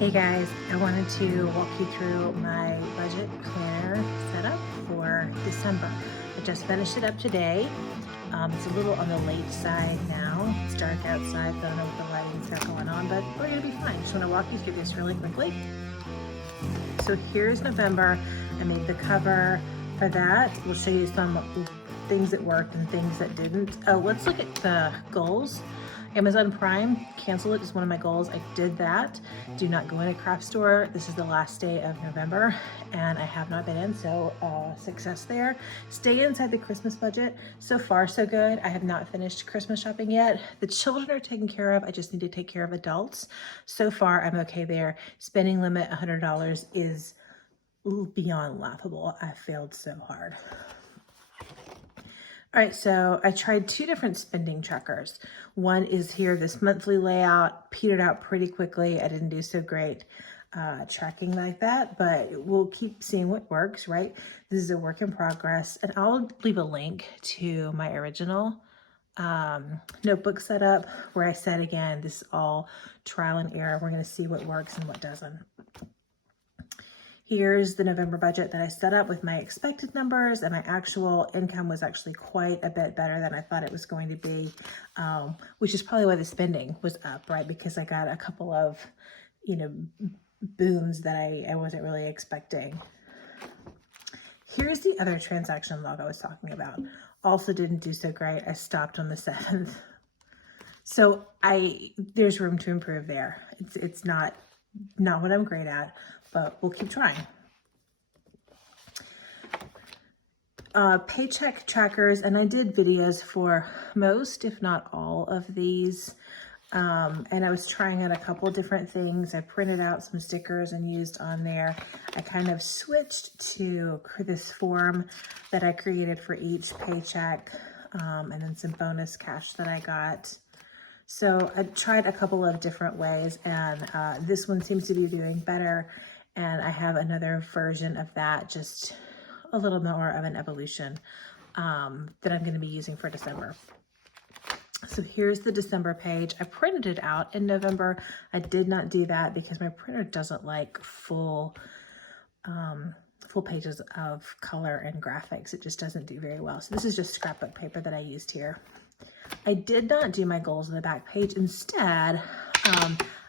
Hey guys, I wanted to walk you through my budget planner setup for December. I just finished it up today. It's a little on the late side now. It's dark outside, so I don't know what the lighting's got going on, but we're gonna be fine. Just wanna walk you through this really quickly. So here's November. I made the cover for that. We'll show you some things that worked and things that didn't. Oh, let's look at the goals. Amazon Prime, cancel it is one of my goals. I did that. Do not go in a craft store. This is the last day of November and I have not been in, so success there. Stay inside the Christmas budget. So far, so good. I have not finished Christmas shopping yet. The children are taken care of. I just need to take care of adults. So far, I'm okay there. Spending limit $100 is beyond laughable. I failed so hard. All right, so I tried two different spending trackers. One is here, this monthly layout, petered out pretty quickly. I didn't do so great tracking like that, but we'll keep seeing what works, right? This is a work in progress, and I'll leave a link to my original notebook setup where I said, again, this is all trial and error. We're gonna see what works and what doesn't. Here's the November budget that I set up with my expected numbers, and my actual income was actually quite a bit better than I thought it was going to be, which is probably why the spending was up, right? Because I got a couple of, booms that I wasn't really expecting. Here's the other transaction log I was talking about. Also didn't do so great. I stopped on the 7th. So there's room to improve there. It's not what I'm great at, but we'll keep trying. Paycheck trackers, and I did videos for most, if not all of these. And I was trying out a couple different things. I printed out some stickers and used on there. I kind of switched to this form that I created for each paycheck, and then some bonus cash that I got. So I tried a couple of different ways, and this one seems to be doing better. And I have another version of that, just a little more of an evolution that I'm going to be using for December. So here's the December page. I printed it out in November. I did not do that because my printer doesn't like full pages of color and graphics. It just doesn't do very well. So this is just scrapbook paper that I used here. I did not do my goals on the back page. Instead,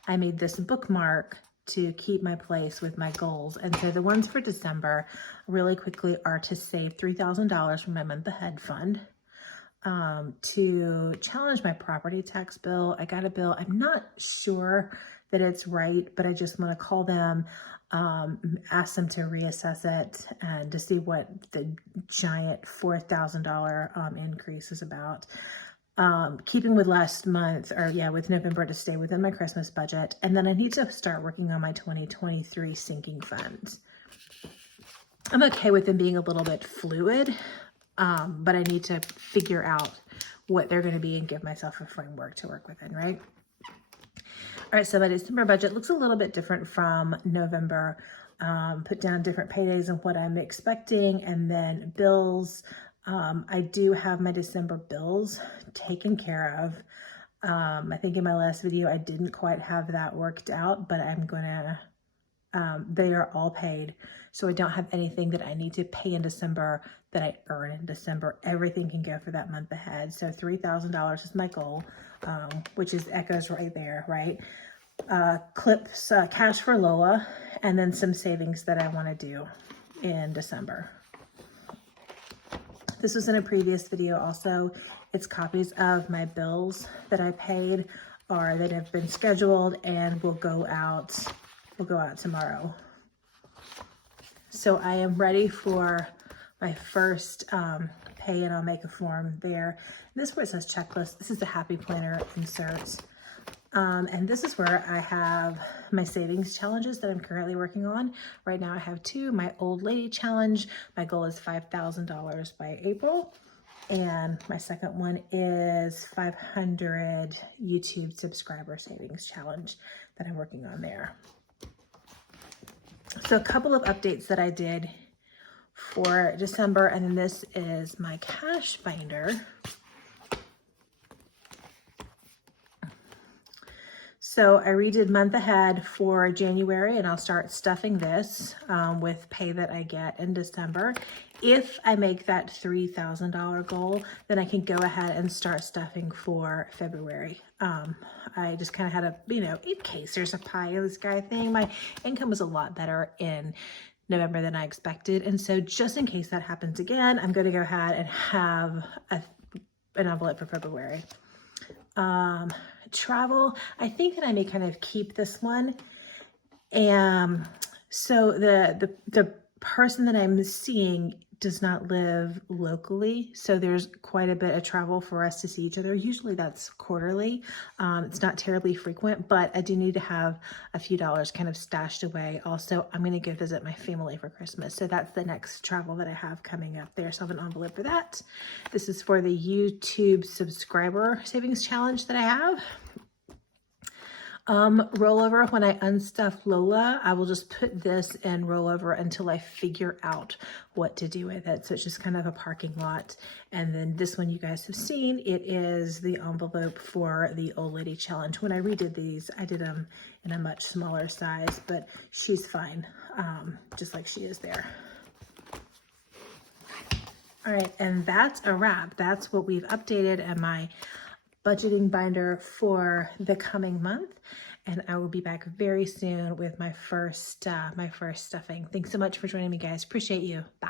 I made this bookmark to keep my place with my goals. And so the ones for December really quickly are to save $3,000 from my month ahead fund, to challenge my property tax bill. I got a bill. I'm not sure that it's right, but I just want to call them, ask them to reassess it and to see what the giant $4,000 increase is about. Keeping with last month, with November, to stay within my Christmas budget. And then I need to start working on my 2023 sinking funds. I'm okay with them being a little bit fluid, but I need to figure out what they're going to be and give myself a framework to work within, right? All right, so my December budget looks a little bit different from November. Put down different paydays and what I'm expecting, and then bills. I do have my December bills taken care of. I think in my last video, I didn't quite have that worked out, but I'm gonna, they are all paid. So I don't have anything that I need to pay in December that I earn in December. Everything can go for that month ahead. So $3,000 is my goal, which echoes right there, right? Clips, cash for Lola, and then some savings that I wanna do in December. This was in a previous video also. It's copies of my bills that I paid or that have been scheduled and will go out tomorrow. So I am ready for my first pay, and I'll make a form there. This is where it says checklist. This is the Happy Planner inserts. And this is where I have my savings challenges that I'm currently working on. Right now I have two. My Old Lady Challenge, my goal is $5,000 by April. And my second one is 500 YouTube subscriber savings challenge that I'm working on there. So a couple of updates that I did for December, and then this is my cash binder. So I redid month ahead for January, and I'll start stuffing this with pay that I get in December. If I make that $3,000 goal, then I can go ahead and start stuffing for February. I just kind of had a, in case there's a pie in the sky thing. My income was a lot better in November than I expected. And so just in case that happens again, I'm going to go ahead and have an envelope for February. Travel, I think that I may kind of keep this one. And so the person that I'm seeing does not live locally, so there's quite a bit of travel for us to see each other. Usually that's quarterly. It's not terribly frequent, but I do need to have a few dollars kind of stashed away. Also, I'm going to go visit my family for Christmas, so that's the next travel that I have coming up there. So I have an envelope for that. This is for the YouTube subscriber savings challenge that I have. Rollover, when I unstuff Lola, I will just put this in rollover until I figure out what to do with it. So it's just kind of a parking lot. And then this one you guys have seen, it is the envelope for the old lady challenge. When I redid these, I did them in a much smaller size, but she's fine, just like she is there. All right, and that's a wrap. That's what we've updated in my budgeting binder for the coming month, and I will be back very soon with my first stuffing. Thanks so much for joining me, guys. Appreciate you. Bye.